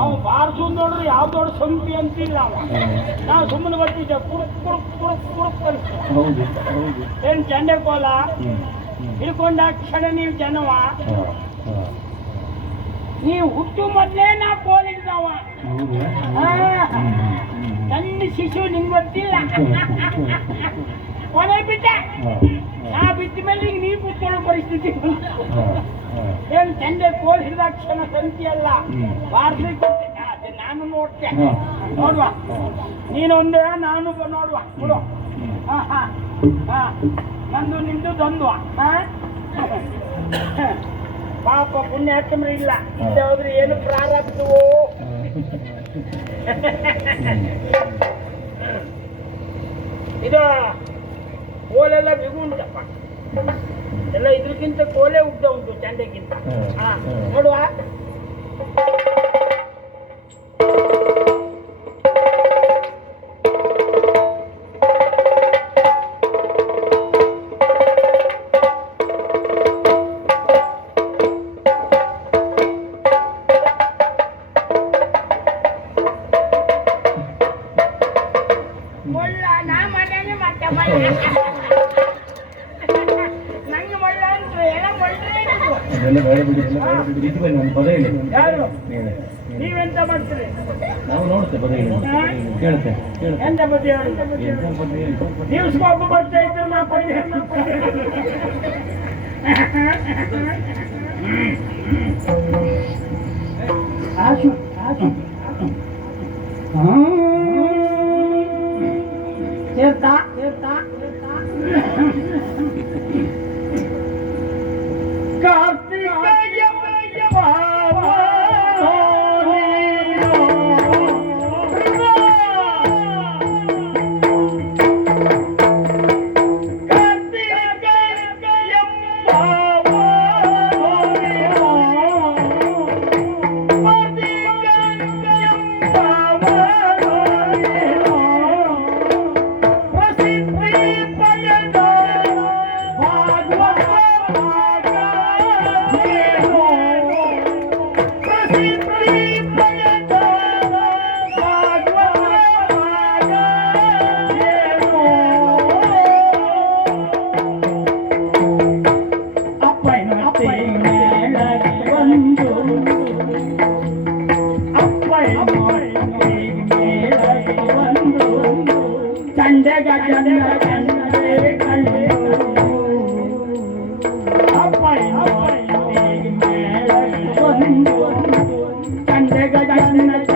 ಅವ ಬಾರ್ಸು ನೋಡ್ರಿ ಯಾವ ದೊಡ್ಡ ಸಂಗತಿ ಅಂತಿಲ್ಲ ಅವ. ನಾವು ಸುಮ್ಮನೆ ಬರ್ತಿದ್ದೆ ಕುರುಕ್ ಕುರುಕ್ ಕುರುಕ್ ಕುರುಕ್ ಕಲಿಸ್ತೀವಿ. ಏನ್ ಚಂಡೆ ಕೋಲ ಹಿಡ್ಕೊಂಡ ಕ್ಷಣ ನೀವು ಜನವ ನೀವು ಹುಟ್ಟು ಮೊದಲೇ ನಾ ಕೋಲಿದ್ದವ. ನನ್ನ ಶಿಶು ನಿಂಗೆ ಗೊತ್ತಿಲ್ಲ. ಕೊನೆ ಬಿಟ್ಟೆ ನಾ ಬಿಟ್ಟ ಮೇಲೆ ಈಗ ನೀರು ಕೂತ್ಕೊಳ್ಳೋ ಪರಿಸ್ಥಿತಿ. ಏನ್ ಚಂಡೆ ಕೋಲ್ ಹಿಡಿದ ಕ್ಷಣ ಸಂಖ್ಯೆಯಲ್ಲ ಬಾರ್ಸ್ಲಿಕ್ಕೆ ನಾನು ನೋಡ್ತೆ. ನೋಡುವ ನೀನೊಂದು ನಾನು ನೋಡುವ ಬಿಡು. ಹಾ ಹಾ ಹಾ ನಂದು ನಿಂದು ದ್ವಂದ್ವ. ಪಾಪ ಪುಣ್ಯಾತ್ಮರು ಇಲ್ಲ ಹೋದ್ರೆ ಏನು ಪ್ರಾರಬ್ಧವೋ. ಇದು ಕೋಲೆಲ್ಲ ಬಿಗುಂಡಪ್ಪ ಎಲ್ಲ ಇದ್ರಕ್ಕಿಂತ ಕೋಲೆ ಉದ್ದ ಉಂಟು ಚಂಡೆಗಿಂತ. ಹಾ ನೋಡುವ ನೀವೆಂತ ಮಾಡ್ತೀರಿ? ನಾವು ನೋಡುತ್ತೆ ಪದ ಕೇಳುತ್ತೆ ಎಂತ ಬದಿ ನೀವು ಸ್ವಾಪ ಬರ್ತಾ ಇದ್ದು ನಾ ಪದಿ ಆಶು ಆಶು ಸೇರ್ತಾ ಸೇರ್ತಾ Candega